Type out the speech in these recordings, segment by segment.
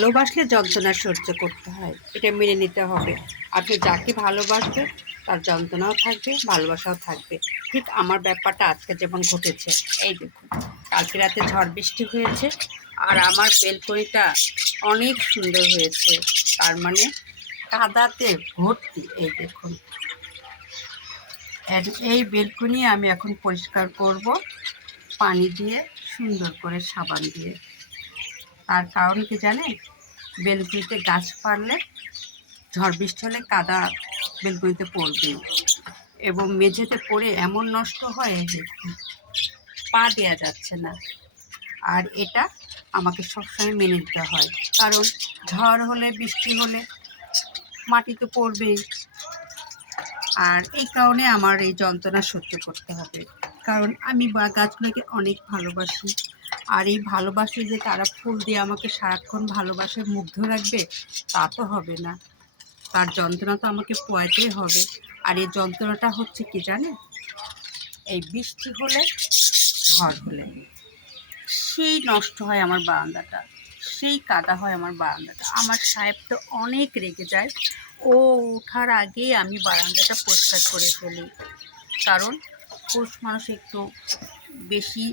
ভালোবাসলে যন্ত্রণা সহ্য করতে হয়, এটা মেনে নিতে হবে। আপনি যাকে ভালোবাসবেন তার যন্ত্রণাও থাকবে, ভালোবাসাও থাকবে। ঠিক আমার ব্যাপারটা আজকে যেমন ঘটেছে। এই দেখুন, কালকে রাতে ঝড় বৃষ্টি হয়েছে আর আমার বেলকনিটা অনেক সুন্দর হয়েছে, তার মানে কাদাতে ভর্তি। এই দেখুন, এই বেলকনি আমি এখন পরিষ্কার করব পানি দিয়ে, সুন্দর করে সাবান দিয়ে। তার কারণ কি জানেন? বেলকুনিতে গাছ পারলে ঝড় বৃষ্টি হলে কাদা বেলকুনিতে পড়বে এবং মেঝেতে পড়ে এমন নষ্ট হয় যে পা দেওয়া যাচ্ছে না। আর এটা আমাকে সবসময় মেনে নিতে হয়, কারণ ঝড় হলে, বৃষ্টি হলে মাটি তো পড়বেই। আর এই কারণে আমার এই যন্ত্রণা সহ্য করতে হবে, কারণ আমি গাছগুলোকে অনেক ভালোবাসি। আর এই ভালোবাসলে যে তারা ফুল দিয়ে আমাকে সারাক্ষণ ভালোবাসে, মুগ্ধ রাখবে, তা তো হবে না। তার যন্ত্রণা তো আমাকে পোয়াতেই হবে। আর এই যন্ত্রণাটা হচ্ছে কি জানেন? এই বৃষ্টি হলে, ঝড় হলে সেই নষ্ট হয় আমার বারান্দাটা, সেই কাদা হয় আমার বারান্দাটা। আমার সাহেব তো অনেক রেগে যায়, ও ওঠার আগেই আমি বারান্দাটা পরিষ্কার করে ফেলি। কারণ পুরুষ মানুষ একটু বেশি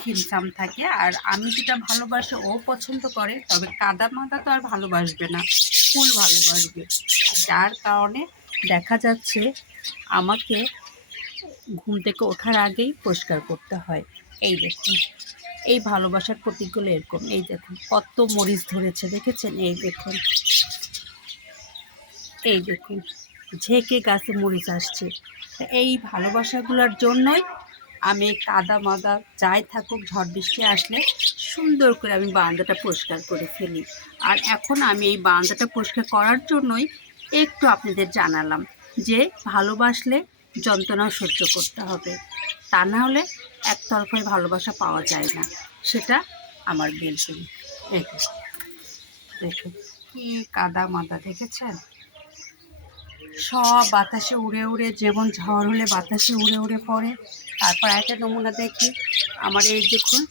খিমসাম থাকে, আর আমি যেটা ভালোবাসি ও পছন্দ করে, তবে কাদা মাদা তো আর ভালোবাসবে না, ফুল ভালোবাসবে। যার কারণে দেখা যাচ্ছে আমাকে ঘুম থেকে ওঠার আগেই পরিষ্কার করতে হয়। এই দেখুন, এই ভালোবাসার প্রতীকগুলো এরকম। এই দেখুন কত মরিচ ধরেছে, দেখেছেন? এই দেখুন, এই দেখুন ঝেঁকে গাছে মরিচ আসছে। এই ভালোবাসাগুলোর জন্যই আমি কাদা মাদা যাই থাকুক, ঝড় বৃষ্টি আসলে সুন্দর করে আমি বারান্দাটা পরিষ্কার করে ফেলি। আর এখন আমি এই বারান্দাটা পরিষ্কার করার জন্যই একটু আপনাদের জানালাম যে ভালোবাসলে যন্ত্রণাও সহ্য করতে হবে, তা না হলে একতরফায় ভালোবাসা পাওয়া যায় না। সেটা আমার বেলকুনি। দেখুন কি কাদা মাদা, দেখেছেন? সব বাতাসে উড়ে উড়ে, যেমন ঝড় হলে বাতাসে উড়ে উড়ে পড়ে। তারপর একটা নমুনা দেখি, আমার এই দেখুন,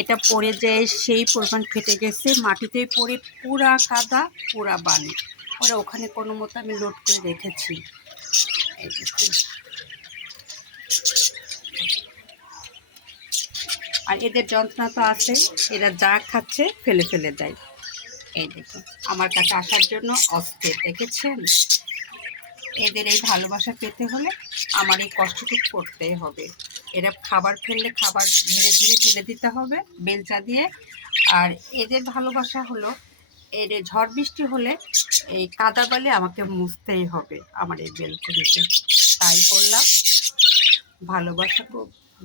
এটা পড়ে যে সেই পরিমাণ ফেটে গেছে, মাটিতেই পড়ে পুরা কাদা, পুরা বালি। পরে ওখানে কোনো মতো আমি লোড করে রেখেছি। এই দেখুন, আর এদের যন্ত্রণা তো আছে, এরা যা খাচ্ছে ফেলে ফেলে দেয়। এই দেখুন, আমার কাছে আসার জন্য অস্থির, দেখেছেন? এদের এই ভালোবাসা পেতে হলে আমার এই কষ্টটুকু করতেই হবে। এরা খাবার ফেললে খাবার ধীরে ধীরে ফেলে দিতে হবে বেলচা দিয়ে। আর এদের ভালোবাসা হলো, এর ঝড় বৃষ্টি হলে এই কাদা বালি আমাকে মুছতেই হবে আমার এই বেলকুনিতে। তাই বললাম, ভালোবাসা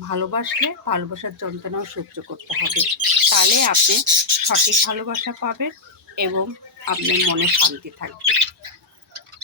ভালোবাসলে ভালোবাসার যন্ত্রণাও সহ্য করতে হবে, তাহলে আপনি সঠিক ভালোবাসা পাবেন এবং আপনার মনে শান্তি থাকবে।